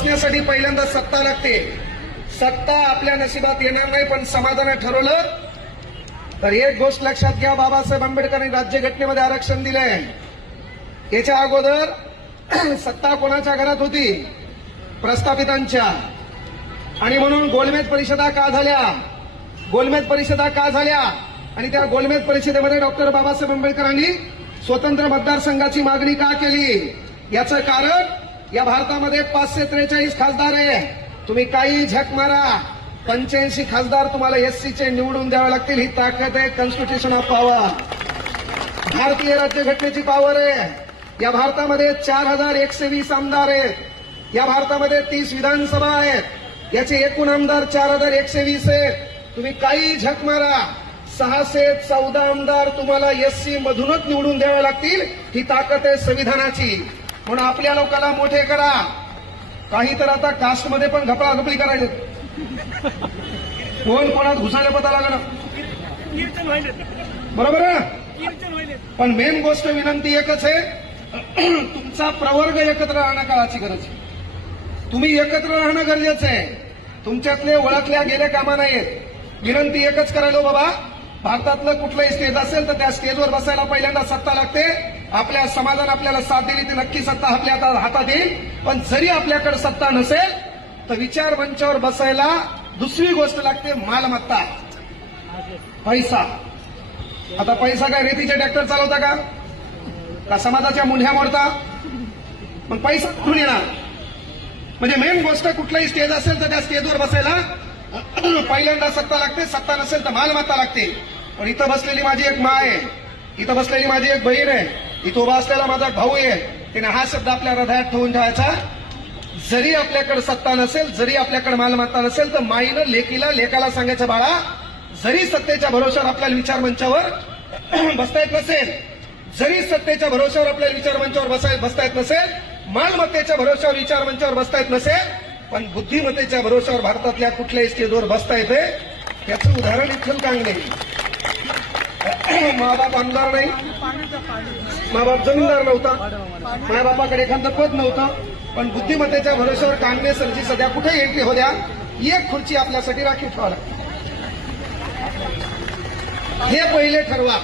बसण्यासाठी पहिल्यांदा सत्ता लागते. सत्ता आपल्या नशिबात येणार नाही, पण समाजाने ठरवलं तर एक गोष्ट लक्षात घ्या. बाबासाहेब आंबेडकरांनी राज्यघटनेमध्ये आरक्षण दिलंय. याच्या अगोदर सत्ता कोणाच्या घरात होती? प्रस्थापितांच्या. आणि म्हणून गोलमेज परिषदा का झाल्या? गोलमेज परिषदा का झाल्या? आणि त्या गोलमेज परिषदेमध्ये डॉक्टर बाबासाहेब आंबेडकरांनी स्वतंत्र मतदारसंघाची मागणी का केली? याचं कारण या भारतामध्ये 543 खासदार आहे. तुम्ही काही झक मारा, 85 खासदार तुम्हाला एससीचे निवडून द्यावे लागतील. ही ताकद आहे कॉन्स्टिट्यूशन ऑफ पॉवर. भारतीय राज्यघटनेची पॉवर आहे. या भारतामध्ये 4120 आमदार आहेत. या भारतामध्ये 30 विधानसभा आहेत. याचे एकूण आमदार 4120 आहेत. तुम्ही काही झक मारा, 614 आमदार तुम्हाला एससी मधूनच निवडून द्यावे लागतील. ही ताकद आहे संविधानाची. म्हणून आपल्या लोकांना मोठे करा. काही तर आता कास्टमध्ये पण घपळाघपळी करायला कोण कोणात घुसायला पता लागला. बरोबर आहे. पण मेन गोष्ट विनंती एकच आहे, तुमचा प्रवर्ग एकत्र राहणं काळाची गरज आहे. तुम्ही एकत्र राहणं गरजेचं आहे. तुमच्यातले ओळखल्या गेल्या कामा नाहीत. विनंती एकच करायलो बाबा, भारतातलं कुठलंही स्टेज असेल तर त्या स्टेजवर बसायला पहिल्यांदा सत्ता लागते. आपल्या समाजाने आपल्याला साथ दिली तर नक्की सत्ता आपल्या हातात येईल. पण जरी आपल्याकडे सत्ता नसेल तर विचार मंचावर बसायला दुसरी गोष्ट लागते, मालमत्ता, पैसा. आता पैसा काय रेतीचे ट्रॅक्टर चालवता का समाजाच्या मुंढ्या मोडता? मग पैसा कुठून येणार? म्हणजे मेन गोष्ट कुठलाही स्टेज असेल तर त्या स्टेजवर बसायला पहिल्यांदा सत्ता लागते. सत्ता नसेल तर मालमत्ता लागते. पण इथं बसलेली माझी एक मा आहे, इथं बसलेली माझी एक बहीण आहे, इथं उभा असलेला माझा भाऊ आहे. त्याने हा शब्द आपल्या हृदयात ठेवून ठेवायचा, जरी आपल्याकडे सत्ता नसेल, जरी आपल्याकडे मालमत्ता नसेल तर माईनं लेकीला, लेकाला सांगायचं, बाळा, जरी सत्तेच्या भरोश्यावर आपल्याला विचार मंचावर बसता येत नसेल, जरी सत्तेच्या भरोश्यावर आपल्याला विचार मंचावर बसता येत नसेल, मालमत्तेच्या भरोश्यावर विचार मंचावर बसता येत नसेल, पण बुद्धिमत्तेच्या भरोश्यावर भारतातल्या कुठल्याही स्टेजवर बसता येते. त्याचं उदाहरण इथून कांगणे. माबाप आमदार नाही, माबाप जमीनदार नव्हता, मायबापाकडे एखादं पद नव्हतं, पण बुद्धिमत्तेच्या भरोश्यावर कांगणे सरची सध्या कुठे एंट्री हो द्या, एक खुर्ची आपल्यासाठी राखीव ठेवा लागते. हे पहिले ठरवा.